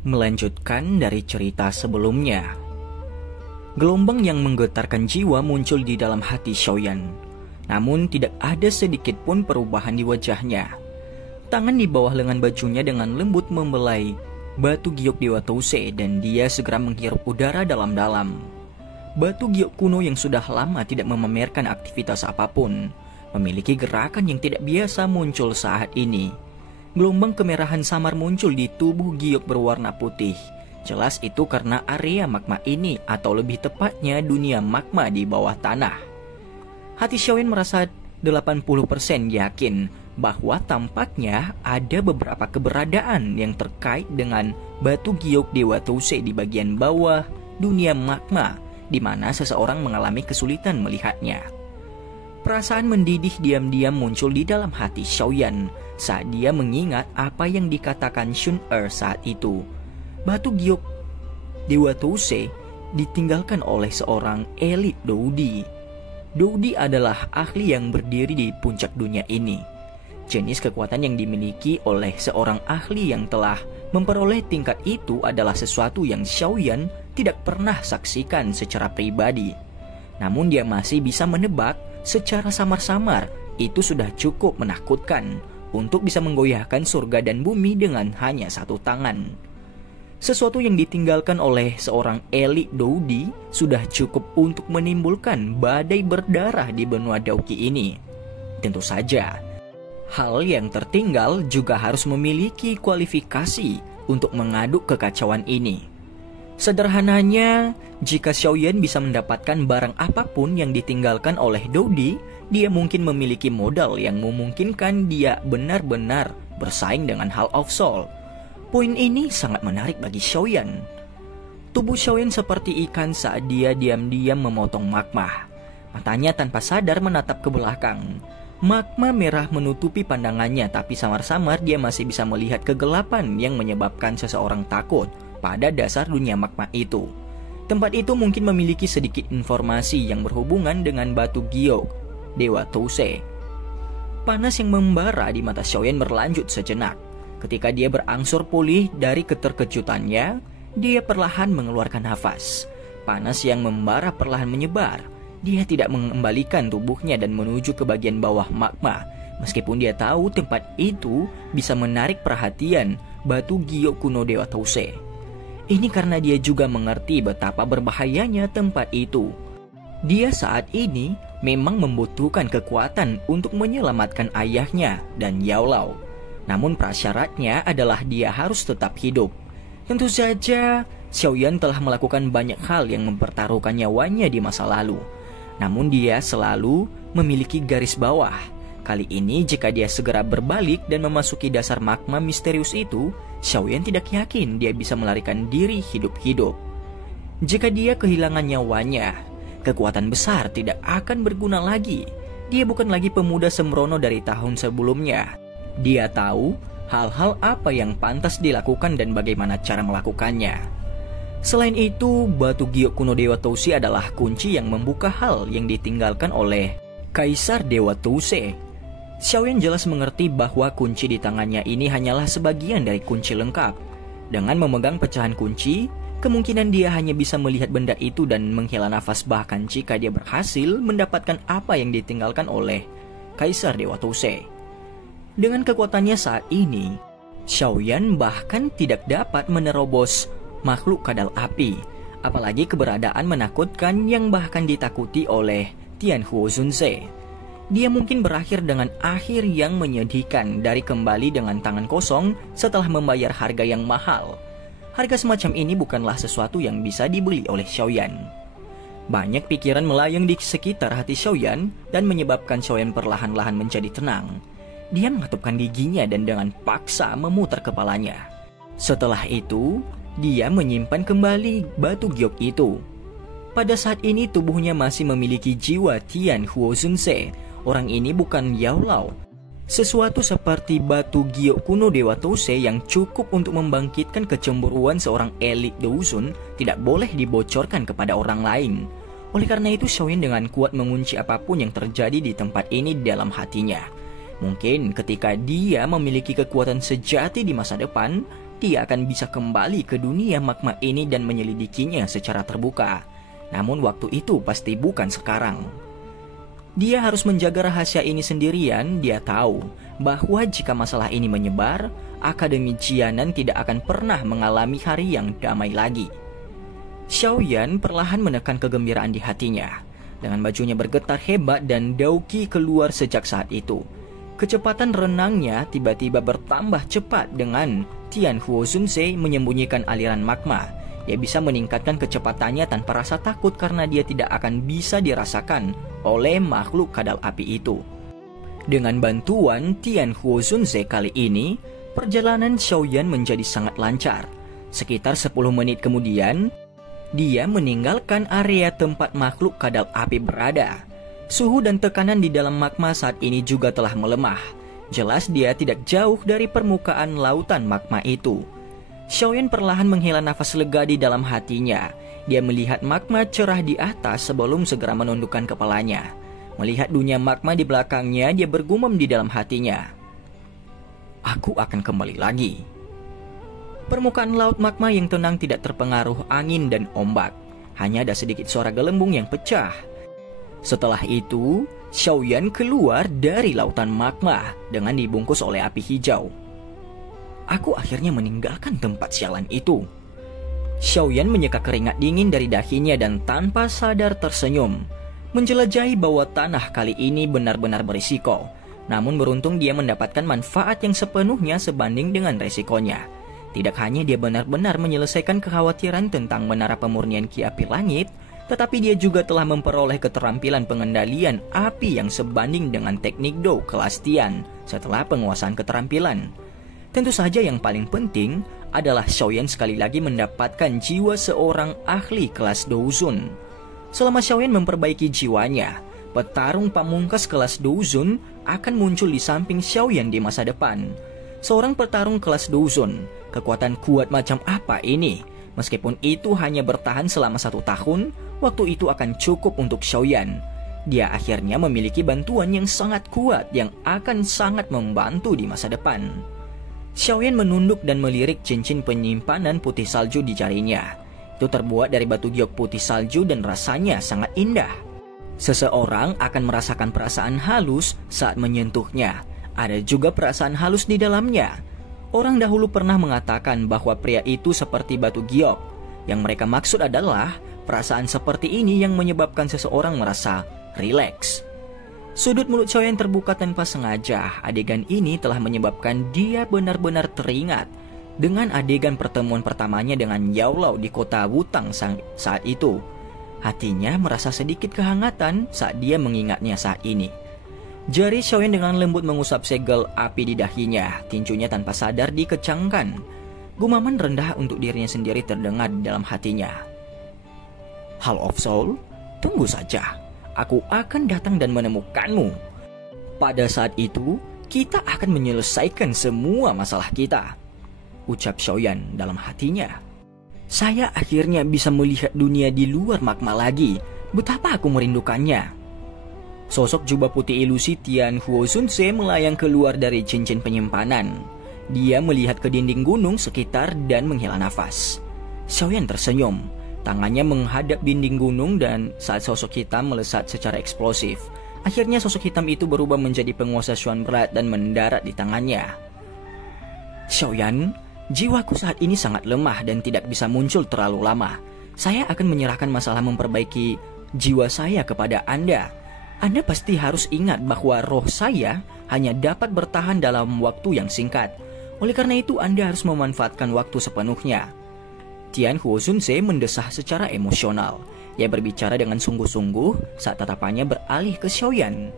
Melanjutkan dari cerita sebelumnya, gelombang yang menggetarkan jiwa muncul di dalam hati Xiaoyan. Namun tidak ada sedikit pun perubahan di wajahnya. Tangan di bawah lengan bajunya dengan lembut membelai batu giok Dewa Tousei dan dia segera menghirup udara dalam-dalam. Batu giok kuno yang sudah lama tidak memamerkan aktivitas apapun, memiliki gerakan yang tidak biasa muncul saat ini. Gelombang kemerahan samar muncul di tubuh giok berwarna putih. Jelas itu karena area magma ini, atau lebih tepatnya dunia magma di bawah tanah. Hati Xiaoyan merasa 80% yakin bahwa tampaknya ada beberapa keberadaan yang terkait dengan batu giok Dewa Tousei di bagian bawah dunia magma, di mana seseorang mengalami kesulitan melihatnya. Perasaan mendidih diam-diam muncul di dalam hati Xiaoyan saat dia mengingat apa yang dikatakan Xun saat itu. Batu giok Dewa Tousei ditinggalkan oleh seorang elit Doudi. Doudi adalah ahli yang berdiri di puncak dunia ini. Jenis kekuatan yang dimiliki oleh seorang ahli yang telah memperoleh tingkat itu adalah sesuatu yang Xiaoyan tidak pernah saksikan secara pribadi. Namun dia masih bisa menebak secara samar-samar. Itu sudah cukup menakutkan untuk bisa menggoyahkan surga dan bumi dengan hanya satu tangan. Sesuatu yang ditinggalkan oleh seorang elit Doudi sudah cukup untuk menimbulkan badai berdarah di benua Dauki ini. Tentu saja, hal yang tertinggal juga harus memiliki kualifikasi untuk mengaduk kekacauan ini. Sederhananya, jika Xiaoyan bisa mendapatkan barang apapun yang ditinggalkan oleh Doudi, dia mungkin memiliki modal yang memungkinkan dia benar-benar bersaing dengan Hall of Soul. Poin ini sangat menarik bagi Xiaoyan. Tubuh Xiaoyan seperti ikan saat dia diam-diam memotong magma. Matanya tanpa sadar menatap ke belakang. Magma merah menutupi pandangannya, tapi samar-samar dia masih bisa melihat kegelapan yang menyebabkan seseorang takut pada dasar dunia magma itu. Tempat itu mungkin memiliki sedikit informasi yang berhubungan dengan batu giok Dewa Tousei. Panas yang membara di mata Xiaoyan berlanjut sejenak. Ketika dia berangsur pulih dari keterkejutannya, dia perlahan mengeluarkan nafas. Panas yang membara perlahan menyebar. Dia tidak mengembalikan tubuhnya dan menuju ke bagian bawah magma, meskipun dia tahu tempat itu bisa menarik perhatian batu giok kuno Dewa Tousei. Ini karena dia juga mengerti betapa berbahayanya tempat itu. Dia saat ini memang membutuhkan kekuatan untuk menyelamatkan ayahnya dan Yao Lao. Namun prasyaratnya adalah dia harus tetap hidup. Tentu saja, Xiaoyan telah melakukan banyak hal yang mempertaruhkan nyawanya di masa lalu. Namun dia selalu memiliki garis bawah. Kali ini jika dia segera berbalik dan memasuki dasar magma misterius itu, Xiaoyan tidak yakin dia bisa melarikan diri hidup-hidup. Jika dia kehilangan nyawanya, kekuatan besar tidak akan berguna lagi. Dia bukan lagi pemuda sembrono dari tahun sebelumnya. Dia tahu hal-hal apa yang pantas dilakukan dan bagaimana cara melakukannya. Selain itu, batu giok kuno Dewa Tousei adalah kunci yang membuka hal yang ditinggalkan oleh Kaisar Dewa Tousei. Xiaoyan jelas mengerti bahwa kunci di tangannya ini hanyalah sebagian dari kunci lengkap. Dengan memegang pecahan kunci, kemungkinan dia hanya bisa melihat benda itu dan menghela nafas bahkan jika dia berhasil mendapatkan apa yang ditinggalkan oleh Kaisar Dewa Tousei. Dengan kekuatannya saat ini, Xiaoyan bahkan tidak dapat menerobos makhluk kadal api, apalagi keberadaan menakutkan yang bahkan ditakuti oleh Tianhuo Zunze. Dia mungkin berakhir dengan akhir yang menyedihkan dari kembali dengan tangan kosong setelah membayar harga yang mahal. Harga semacam ini bukanlah sesuatu yang bisa dibeli oleh Xiaoyan. Banyak pikiran melayang di sekitar hati Xiaoyan dan menyebabkan Xiaoyan perlahan-lahan menjadi tenang. Dia mengatupkan giginya dan dengan paksa memutar kepalanya. Setelah itu, dia menyimpan kembali batu giok itu. Pada saat ini tubuhnya masih memiliki jiwa Tianhuo Zunze. Orang ini bukan Yao Lao. Sesuatu seperti batu giok kuno Dewa Tousei yang cukup untuk membangkitkan kecemburuan seorang elit Dousun tidak boleh dibocorkan kepada orang lain. Oleh karena itu, Xiaoyan dengan kuat mengunci apapun yang terjadi di tempat ini di dalam hatinya. Mungkin ketika dia memiliki kekuatan sejati di masa depan, dia akan bisa kembali ke dunia magma ini dan menyelidikinya secara terbuka. Namun waktu itu pasti bukan sekarang. Dia harus menjaga rahasia ini sendirian. Dia tahu bahwa jika masalah ini menyebar, Akademi Jianan tidak akan pernah mengalami hari yang damai lagi. Xiaoyan perlahan menekan kegembiraan di hatinya. Dengan bajunya bergetar hebat dan Daoqi keluar sejak saat itu. Kecepatan renangnya tiba-tiba bertambah cepat dengan Tian Huo Zunze menyembunyikan aliran magma. Dia bisa meningkatkan kecepatannya tanpa rasa takut karena dia tidak akan bisa dirasakan oleh makhluk kadal api itu. Dengan bantuan Tian Huo Zunze kali ini, perjalanan Xiaoyan menjadi sangat lancar. Sekitar 10 menit kemudian, dia meninggalkan area tempat makhluk kadal api berada. Suhu dan tekanan di dalam magma saat ini juga telah melemah. Jelas dia tidak jauh dari permukaan lautan magma itu. Xiaoyan perlahan menghela nafas lega di dalam hatinya. Dia melihat magma cerah di atas sebelum segera menundukkan kepalanya. Melihat dunia magma di belakangnya, dia bergumam di dalam hatinya. Aku akan kembali lagi. Permukaan laut magma yang tenang tidak terpengaruh angin dan ombak. Hanya ada sedikit suara gelembung yang pecah. Setelah itu, Xiaoyan keluar dari lautan magma dengan dibungkus oleh api hijau. Aku akhirnya meninggalkan tempat sialan itu. Xiaoyan menyeka keringat dingin dari dahinya dan tanpa sadar tersenyum. Menjelajahi bawah tanah kali ini benar-benar berisiko. Namun beruntung dia mendapatkan manfaat yang sepenuhnya sebanding dengan resikonya. Tidak hanya dia benar-benar menyelesaikan kekhawatiran tentang menara pemurnian Ki Api Langit, tetapi dia juga telah memperoleh keterampilan pengendalian api yang sebanding dengan teknik Do kelas Tian setelah penguasaan keterampilan. Tentu saja yang paling penting adalah Xiaoyan sekali lagi mendapatkan jiwa seorang ahli kelas Douzun. Selama Xiaoyan memperbaiki jiwanya, petarung pamungkas kelas Douzun akan muncul di samping Xiaoyan di masa depan. Seorang petarung kelas Douzun, kekuatan kuat macam apa ini? Meskipun itu hanya bertahan selama 1 tahun, waktu itu akan cukup untuk Xiaoyan. Dia akhirnya memiliki bantuan yang sangat kuat yang akan sangat membantu di masa depan. Xiaoyan menunduk dan melirik cincin penyimpanan putih salju di jarinya. Itu terbuat dari batu giok putih salju dan rasanya sangat indah. Seseorang akan merasakan perasaan halus saat menyentuhnya. Ada juga perasaan halus di dalamnya. Orang dahulu pernah mengatakan bahwa pria itu seperti batu giok. Yang mereka maksud adalah perasaan seperti ini yang menyebabkan seseorang merasa rileks. Sudut mulut Xiaoyan terbuka tanpa sengaja. Adegan ini telah menyebabkan dia benar-benar teringat dengan adegan pertemuan pertamanya dengan Yao Lao di kota Wutang saat itu. Hatinya merasa sedikit kehangatan saat dia mengingatnya saat ini. Jari Xiaoyan dengan lembut mengusap segel api di dahinya. Tinjunya tanpa sadar dikecangkan. Gumaman rendah untuk dirinya sendiri terdengar di dalam hatinya. Hall of Soul, tunggu saja. Aku akan datang dan menemukanmu. Pada saat itu, kita akan menyelesaikan semua masalah kita, ucap Xiaoyan dalam hatinya. Saya akhirnya bisa melihat dunia di luar magma lagi. Betapa aku merindukannya. Sosok jubah putih ilusi Tian Huo Zunze melayang keluar dari cincin penyimpanan. Dia melihat ke dinding gunung sekitar dan menghela nafas. Xiaoyan tersenyum. Tangannya menghadap dinding gunung dan saat sosok hitam melesat secara eksplosif. Akhirnya sosok hitam itu berubah menjadi penguasa Xuan berat dan mendarat di tangannya. Xiaoyan, jiwaku saat ini sangat lemah dan tidak bisa muncul terlalu lama. Saya akan menyerahkan masalah memperbaiki jiwa saya kepada Anda. Anda pasti harus ingat bahwa roh saya hanya dapat bertahan dalam waktu yang singkat. Oleh karena itu Anda harus memanfaatkan waktu sepenuhnya. Tian Huo Zunze mendesah secara emosional. Dia berbicara dengan sungguh-sungguh saat tatapannya beralih ke Xiaoyan.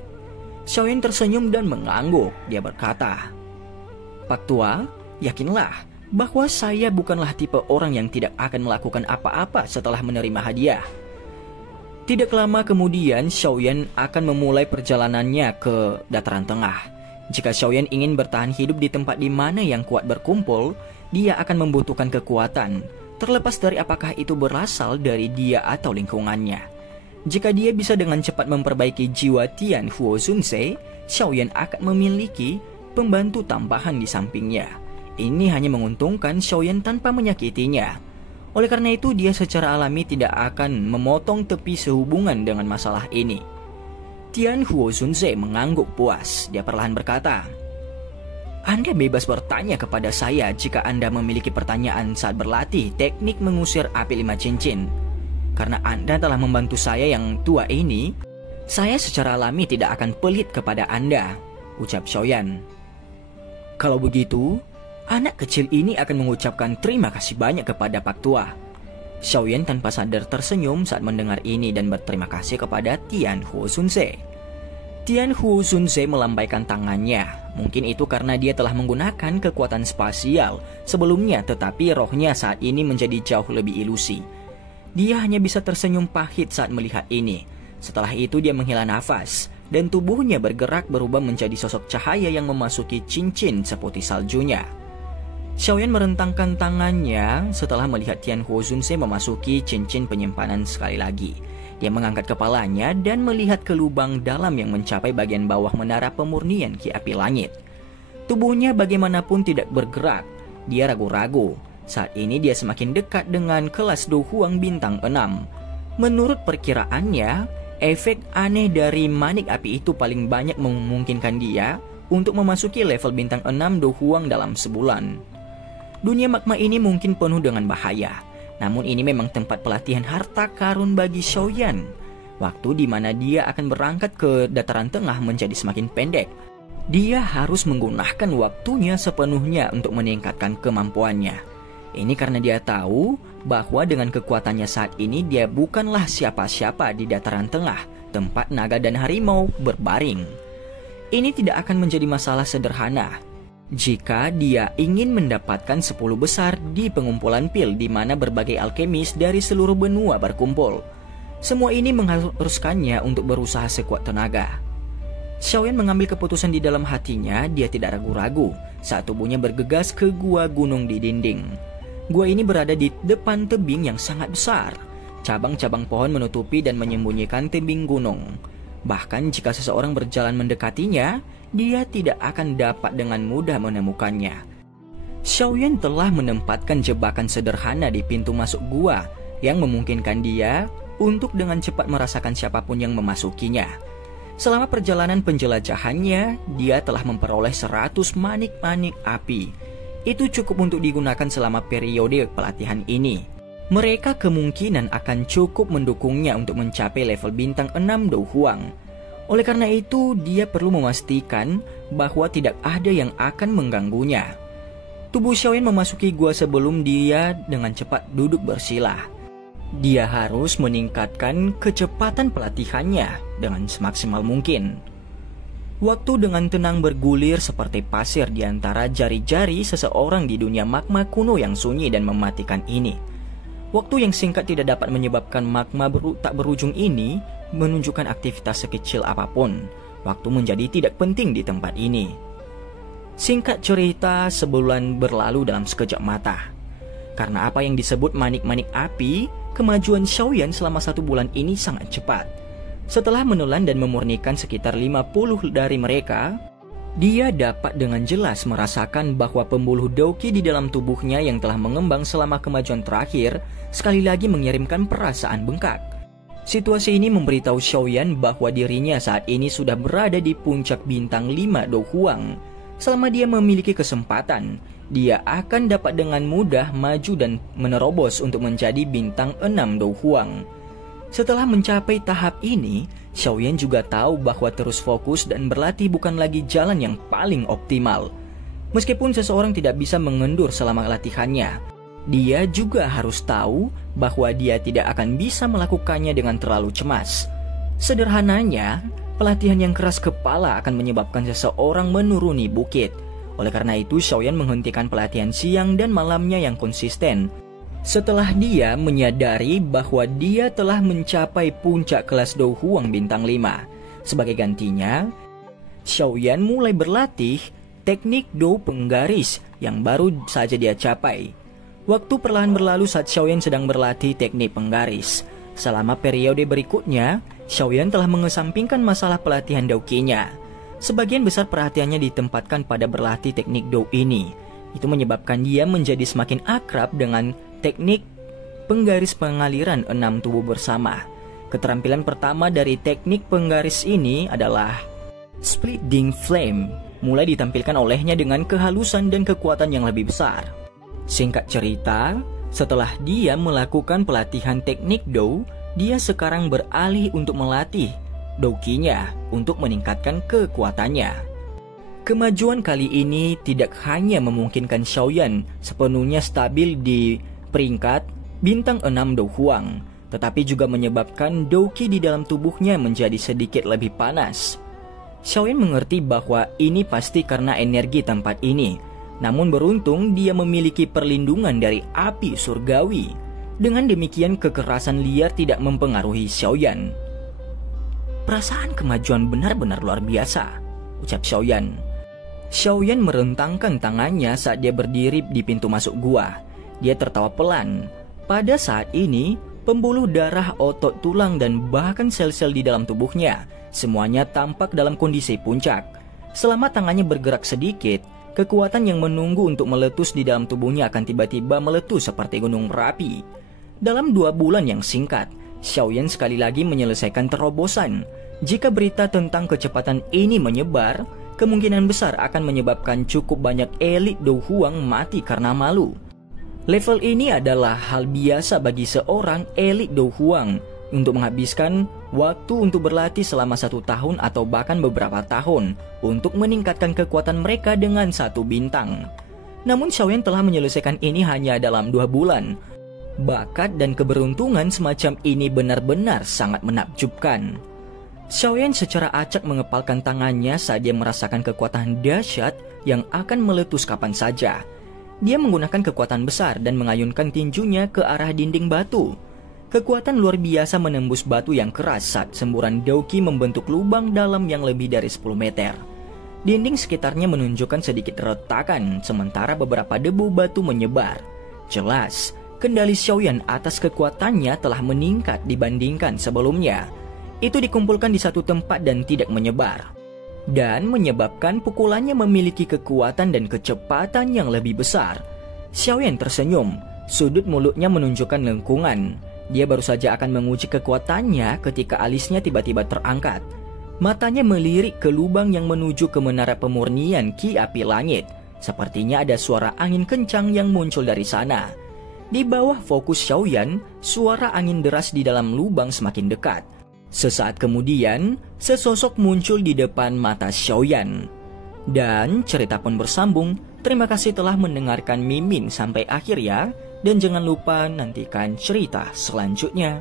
Xiaoyan tersenyum dan mengangguk. Dia berkata, Pak Tua, yakinlah bahwa saya bukanlah tipe orang yang tidak akan melakukan apa-apa setelah menerima hadiah. Tidak lama kemudian, Xiaoyan akan memulai perjalanannya ke dataran tengah. Jika Xiaoyan ingin bertahan hidup di tempat di mana yang kuat berkumpul, dia akan membutuhkan kekuatan, terlepas dari apakah itu berasal dari dia atau lingkungannya. Jika dia bisa dengan cepat memperbaiki jiwa Tian Huo Zunze, Xiaoyan akan memiliki pembantu tambahan di sampingnya. ini hanya menguntungkan Xiaoyan tanpa menyakitinya. Oleh karena itu, dia secara alami tidak akan memotong tepi sehubungan dengan masalah ini. Tian Huozunze mengangguk puas. Dia perlahan berkata, "Anda bebas bertanya kepada saya jika Anda memiliki pertanyaan saat berlatih teknik mengusir api 5 cincin. Karena Anda telah membantu saya yang tua ini, saya secara alami tidak akan pelit kepada Anda," ucap Xiaoyan. "Kalau begitu, anak kecil ini akan mengucapkan terima kasih banyak kepada Pak Tua." Xiaoyan tanpa sadar tersenyum saat mendengar ini dan berterima kasih kepada Tian Huozunze. Tian Huozunze melambaikan tangannya. Mungkin itu karena dia telah menggunakan kekuatan spasial sebelumnya, tetapi rohnya saat ini menjadi jauh lebih ilusi. Dia hanya bisa tersenyum pahit saat melihat ini. Setelah itu dia menghela nafas, dan tubuhnya bergerak berubah menjadi sosok cahaya yang memasuki cincin seputih saljunya. Xiaoyan merentangkan tangannya setelah melihat Tian Huozunze memasuki cincin penyimpanan sekali lagi. Dia mengangkat kepalanya dan melihat ke lubang dalam yang mencapai bagian bawah menara pemurnian Ki Api Langit. Tubuhnya bagaimanapun tidak bergerak. Dia ragu-ragu. Saat ini dia semakin dekat dengan kelas Do Huang bintang 6. Menurut perkiraannya, efek aneh dari manik api itu paling banyak memungkinkan dia untuk memasuki level bintang 6 Do Huang dalam sebulan. Dunia magma ini mungkin penuh dengan bahaya. Namun ini memang tempat pelatihan harta karun bagi Xiaoyan. Waktu di mana dia akan berangkat ke dataran tengah menjadi semakin pendek. Dia harus menggunakan waktunya sepenuhnya untuk meningkatkan kemampuannya. Ini karena dia tahu bahwa dengan kekuatannya saat ini dia bukanlah siapa-siapa di dataran tengah, tempat naga dan harimau berbaring. Ini tidak akan menjadi masalah sederhana jika dia ingin mendapatkan 10 besar di pengumpulan pil di mana berbagai alkemis dari seluruh benua berkumpul. Semua ini mengharuskannya untuk berusaha sekuat tenaga. Xiaoyan mengambil keputusan di dalam hatinya. Dia tidak ragu-ragu saat tubuhnya bergegas ke gua gunung di dinding. Gua ini berada di depan tebing yang sangat besar. Cabang-cabang pohon menutupi dan menyembunyikan tebing gunung. Bahkan jika seseorang berjalan mendekatinya, dia tidak akan dapat dengan mudah menemukannya. Xiaoyan telah menempatkan jebakan sederhana di pintu masuk gua yang memungkinkan dia untuk dengan cepat merasakan siapapun yang memasukinya. Selama perjalanan penjelajahannya, dia telah memperoleh 100 manik-manik api. Itu cukup untuk digunakan selama periode pelatihan ini. Mereka kemungkinan akan cukup mendukungnya untuk mencapai level bintang 6 Do Huang. Oleh karena itu, dia perlu memastikan bahwa tidak ada yang akan mengganggunya. Tubuh Xiaoyan memasuki gua sebelum dia dengan cepat duduk bersila. Dia harus meningkatkan kecepatan pelatihannya dengan semaksimal mungkin. Waktu dengan tenang bergulir seperti pasir di antara jari-jari seseorang di dunia magma kuno yang sunyi dan mematikan ini. Waktu yang singkat tidak dapat menyebabkan magma tak berujung ini menunjukkan aktivitas sekecil apapun. Waktu menjadi tidak penting di tempat ini. Singkat cerita, sebulan berlalu dalam sekejap mata. Karena apa yang disebut manik-manik api, kemajuan Xiaoyan selama 1 bulan ini sangat cepat. Setelah menelan dan memurnikan sekitar 50 dari mereka, dia dapat dengan jelas merasakan bahwa pembuluh Douqi di dalam tubuhnya yang telah mengembang selama kemajuan terakhir sekali lagi mengirimkan perasaan bengkak. Situasi ini memberitahu Xiaoyan bahwa dirinya saat ini sudah berada di puncak bintang 5 Do Huang. Selama dia memiliki kesempatan, dia akan dapat dengan mudah maju dan menerobos untuk menjadi bintang 6 Do Huang. Setelah mencapai tahap ini, Xiaoyan juga tahu bahwa terus fokus dan berlatih bukan lagi jalan yang paling optimal. Meskipun seseorang tidak bisa mengendur selama latihannya, dia juga harus tahu bahwa dia tidak akan bisa melakukannya dengan terlalu cemas. Sederhananya, pelatihan yang keras kepala akan menyebabkan seseorang menuruni bukit. Oleh karena itu, Xiaoyan menghentikan pelatihan siang dan malamnya yang konsisten. Setelah dia menyadari bahwa dia telah mencapai puncak kelas Do Huang bintang 5. Sebagai gantinya, Xiaoyan mulai berlatih teknik Do penggaris yang baru saja dia capai. Waktu perlahan berlalu saat Xiaoyan sedang berlatih teknik penggaris. Selama periode berikutnya, Xiaoyan telah mengesampingkan masalah pelatihan Douqi-nya. Sebagian besar perhatiannya ditempatkan pada berlatih teknik Do ini. Itu menyebabkan dia menjadi semakin akrab dengan teknik penggaris pengaliran 6 tubuh bersama. Keterampilan pertama dari teknik penggaris ini adalah Splitting Flame, mulai ditampilkan olehnya dengan kehalusan dan kekuatan yang lebih besar. Singkat cerita, setelah dia melakukan pelatihan teknik Do, dia sekarang beralih untuk melatih Doki-nya untuk meningkatkan kekuatannya. Kemajuan kali ini tidak hanya memungkinkan Xiaoyan sepenuhnya stabil di peringkat bintang 6 Do Huang, tetapi juga menyebabkan Doki di dalam tubuhnya menjadi sedikit lebih panas. Xiaoyan mengerti bahwa ini pasti karena energi tempat ini. Namun beruntung dia memiliki perlindungan dari api surgawi. Dengan demikian kekerasan liar tidak mempengaruhi Xiaoyan. Perasaan kemajuan benar-benar luar biasa, ucap Xiaoyan. Xiaoyan merentangkan tangannya saat dia berdiri di pintu masuk gua. Dia tertawa pelan. Pada saat ini, pembuluh darah, otot, tulang, dan bahkan sel-sel di dalam tubuhnya semuanya tampak dalam kondisi puncak. Selama tangannya bergerak sedikit, kekuatan yang menunggu untuk meletus di dalam tubuhnya akan tiba-tiba meletus seperti gunung berapi. Dalam 2 bulan yang singkat, Xiaoyan sekali lagi menyelesaikan terobosan. Jika berita tentang kecepatan ini menyebar, kemungkinan besar akan menyebabkan cukup banyak elit Do Huang mati karena malu. Level ini adalah hal biasa bagi seorang elit Do Huang untuk menghabiskan waktu untuk berlatih selama 1 tahun atau bahkan beberapa tahun untuk meningkatkan kekuatan mereka dengan 1 bintang. Namun Xiaoyan telah menyelesaikan ini hanya dalam 2 bulan. Bakat dan keberuntungan semacam ini benar-benar sangat menakjubkan. Xiaoyan secara acak mengepalkan tangannya saat dia merasakan kekuatan dahsyat yang akan meletus kapan saja. Dia menggunakan kekuatan besar dan mengayunkan tinjunya ke arah dinding batu. Kekuatan luar biasa menembus batu yang keras saat semburan Doki membentuk lubang dalam yang lebih dari 10 meter. Dinding sekitarnya menunjukkan sedikit retakan, sementara beberapa debu batu menyebar. Jelas, kendali Xiaoyan atas kekuatannya telah meningkat dibandingkan sebelumnya. Itu dikumpulkan di satu tempat dan tidak menyebar, dan menyebabkan pukulannya memiliki kekuatan dan kecepatan yang lebih besar. Xiaoyan tersenyum, sudut mulutnya menunjukkan lengkungan. Dia baru saja akan menguji kekuatannya ketika alisnya tiba-tiba terangkat. Matanya melirik ke lubang yang menuju ke menara pemurnian Ki Api Langit. Sepertinya ada suara angin kencang yang muncul dari sana. Di bawah fokus Xiaoyan, suara angin deras di dalam lubang semakin dekat. Sesaat kemudian, sesosok muncul di depan mata Xiaoyan. Dan cerita pun bersambung. Terima kasih telah mendengarkan Mimin sampai akhir ya. Dan jangan lupa nantikan cerita selanjutnya.